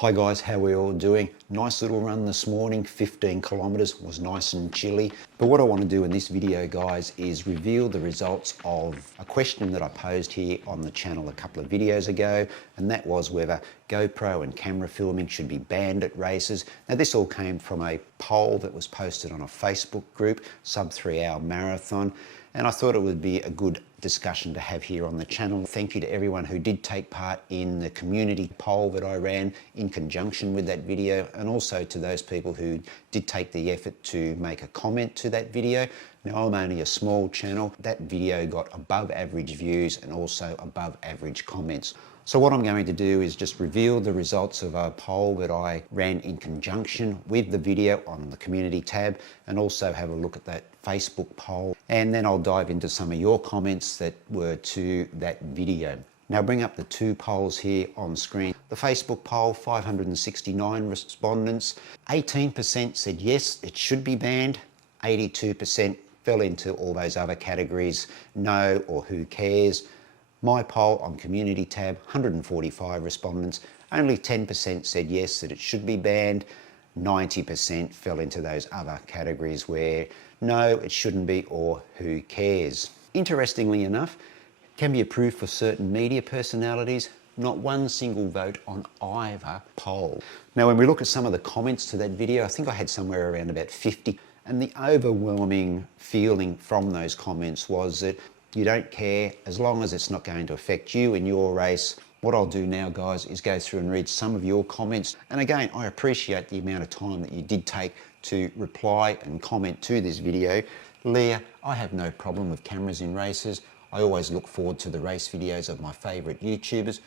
Hi guys, how are we all doing? Nice little run this morning, 15 kilometers, was nice and chilly. But what I want to do in this video, guys, is reveal the results of a question that I posed here on the channel a couple of videos ago, and that was whether GoPro and camera filming should be banned at races. Now this all came from a poll that was posted on a Facebook group, sub 3 hour marathon, and I thought it would be a good discussion to have here on the channel. Thank you to everyone who did take part in the community poll that I ran in conjunction with that video, and also to those people who did take the effort to make a comment to that video. Now I'm only a small channel. That video got above average views and also above average comments. So what I'm going to do is just reveal the results of a poll that I ran in conjunction with the video on the community tab, and also have a look at that Facebook poll, and then I'll dive into some of your comments that were to that video. Now bring up the two polls here on screen. The Facebook poll, 569 respondents. 18% said yes, it should be banned. 82% fell into all those other categories, no or who cares. My poll on community tab, 145 respondents. Only 10% said yes, that it should be banned. 90% fell into those other categories where no, it shouldn't be, or who cares. Interestingly enough, can be approved for certain media personalities. Not one single vote on either poll. Now when we look at some of the comments to that video, I think I had somewhere around about 50, and the overwhelming feeling from those comments was that you don't care as long as it's not going to affect you in your race. What I'll do now, guys, is go through and read some of your comments. And again, I appreciate the amount of time that you did take to reply and comment to this video. Leah, I have no problem with cameras in races. I always look forward to the race videos of my favourite YouTubers.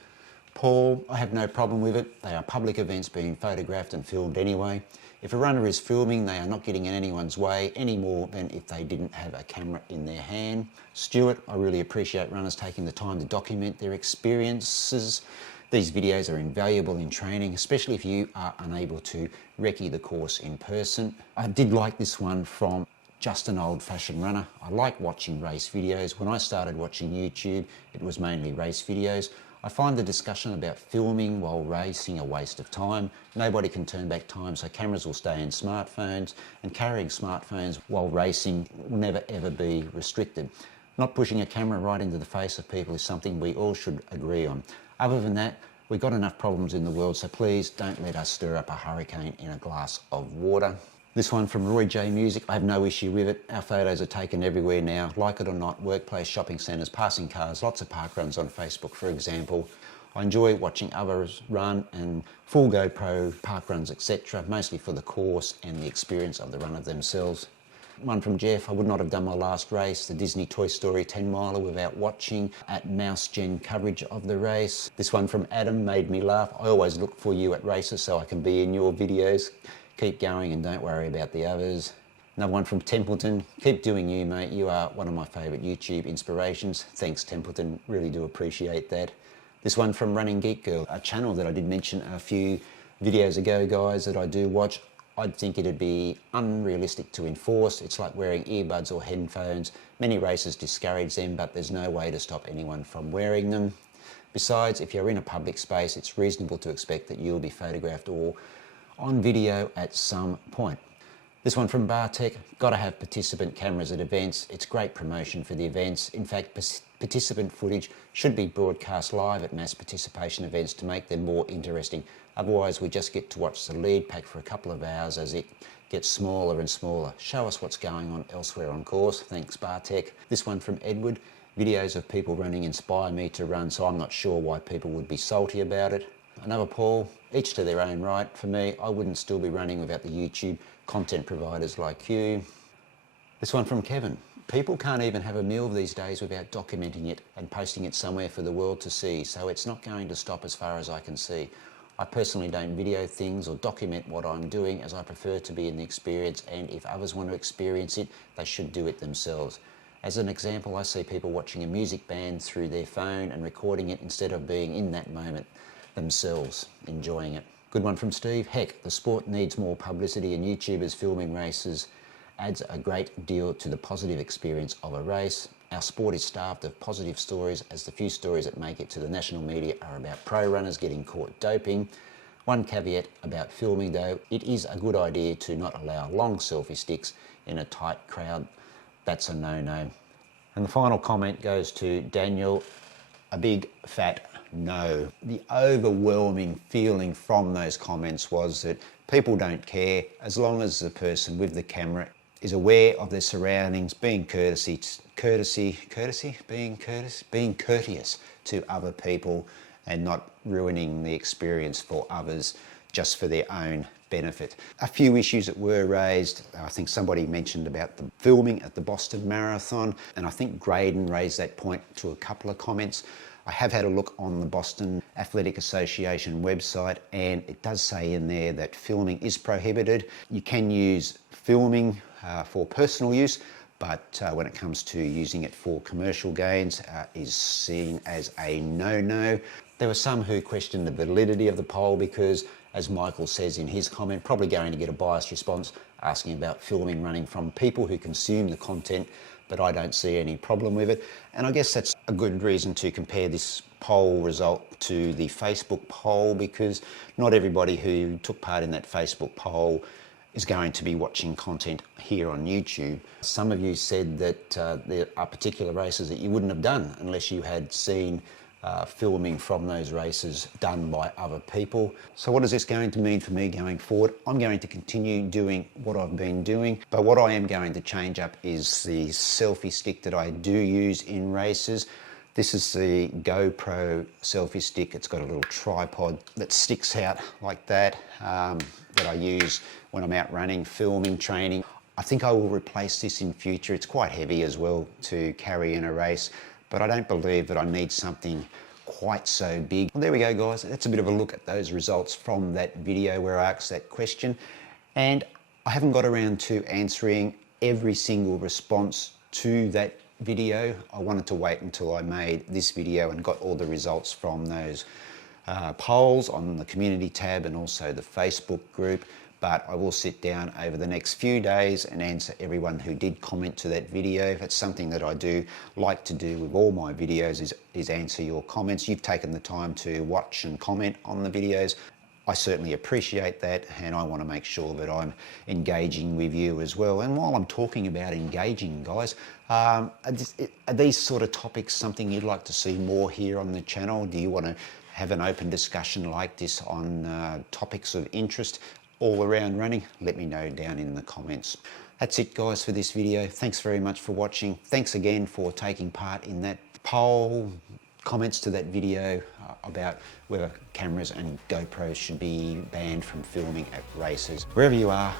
Paul, I have no problem with it. They are public events being photographed and filmed anyway. If a runner is filming, they are not getting in anyone's way any more than if they didn't have a camera in their hand. Stuart, I really appreciate runners taking the time to document their experiences. These videos are invaluable in training, especially if you are unable to recce the course in person. I did like this one from Just an Old-Fashioned Runner. I like watching race videos. When I started watching YouTube, it was mainly race videos. I find the discussion about filming while racing a waste of time. Nobody can turn back time, so cameras will stay in smartphones, and carrying smartphones while racing will never ever be restricted. Not pushing a camera right into the face of people is something we all should agree on. Other than that, we've got enough problems in the world, so please don't let us stir up a hurricane in a glass of water. This one from Roy J Music, I have no issue with it. Our photos are taken everywhere now, like it or not, workplace, shopping centres, passing cars, lots of park runs on Facebook, for example. I enjoy watching others run and full GoPro park runs, etc., mostly for the course and the experience of the runner themselves. One from Jeff, I would not have done my last race, the Disney Toy Story 10 miler, without watching at Mouse Gen coverage of the race. This one from Adam made me laugh. I always look for you at races so I can be in your videos. Keep going and don't worry about the others. Another one from Templeton. Keep doing you, mate. You are one of my favourite YouTube inspirations. Thanks, Templeton. Really do appreciate that. This one from Running Geek Girl, a channel that I did mention a few videos ago, guys, that I do watch. I'd think it'd be unrealistic to enforce. It's like wearing earbuds or headphones. Many races discourage them, but there's no way to stop anyone from wearing them. Besides, if you're in a public space, it's reasonable to expect that you'll be photographed or on video at some point. This one from Bartek, gotta have participant cameras at events. It's great promotion for the events. In fact, participant footage should be broadcast live at mass participation events to make them more interesting. Otherwise, we just get to watch the lead pack for a couple of hours as it gets smaller and smaller. Show us what's going on elsewhere on course. Thanks, Bartek. This one from Edward, videos of people running inspire me to run, so I'm not sure why people would be salty about it. Another Paul, each to their own right. For me, I wouldn't still be running without the YouTube content providers like you. This one from Kevin. People can't even have a meal these days without documenting it and posting it somewhere for the world to see, so it's not going to stop as far as I can see. I personally don't video things or document what I'm doing, as I prefer to be in the experience, and if others want to experience it, they should do it themselves. As an example, I see people watching a music band through their phone and recording it instead of being in that moment themselves, enjoying it. Good one from Steve. Heck, the sport needs more publicity, and YouTubers filming races adds a great deal to the positive experience of a race. Our sport is starved of positive stories, as the few stories that make it to the national media are about pro runners getting caught doping. One caveat about filming though, it is a good idea to not allow long selfie sticks in a tight crowd. That's a no-no. And the final comment goes to Daniel, a big fat no. The overwhelming feeling from those comments was that people don't care as long as the person with the camera is aware of their surroundings, being courteous to other people and not ruining the experience for others just for their own benefit. A few issues that were raised. I think somebody mentioned about the filming at the Boston Marathon, and I think Graydon raised that point to a couple of comments. I have had a look on the Boston Athletic Association website, and it does say in there that filming is prohibited. You can use filming for personal use, but when it comes to using it for commercial gains, is seen as a no-no. There were some who questioned the validity of the poll because, as Michael says in his comment, probably going to get a biased response asking about filming running from people who consume the content, but I don't see any problem with it. And I guess that's a good reason to compare this poll result to the Facebook poll, because not everybody who took part in that Facebook poll is going to be watching content here on YouTube. Some of you said that there are particular races that you wouldn't have done unless you had seen filming from those races done by other people. So what is this going to mean for me going forward? I'm going to continue doing what I've been doing, but what I am going to change up is the selfie stick that I do use in races. This is the GoPro selfie stick. It's got a little tripod that sticks out like that, that I use when I'm out running, filming, training. I think I will replace this in future. It's quite heavy as well to carry in a race, but I don't believe that I need something quite so big. Well, there we go, guys. That's a bit of a look at those results from that video where I asked that question. And I haven't got around to answering every single response to that video. I wanted to wait until I made this video and got all the results from those polls on the community tab and also the Facebook group. But I will sit down over the next few days and answer everyone who did comment to that video. That's something that I do like to do with all my videos, is answer your comments. You've taken the time to watch and comment on the videos. I certainly appreciate that, and I want to make sure that I'm engaging with you as well. And while I'm talking about engaging, guys, are these sort of topics something you'd like to see more here on the channel? Do you want to have an open discussion like this on topics of interest all around running? Let me know down in the comments. That's it, guys, for this video. Thanks very much for watching. Thanks again for taking part in that poll, comments to that video about whether cameras and GoPros should be banned from filming at races. Wherever you are,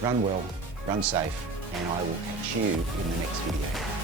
run well, run safe, and I will catch you in the next video.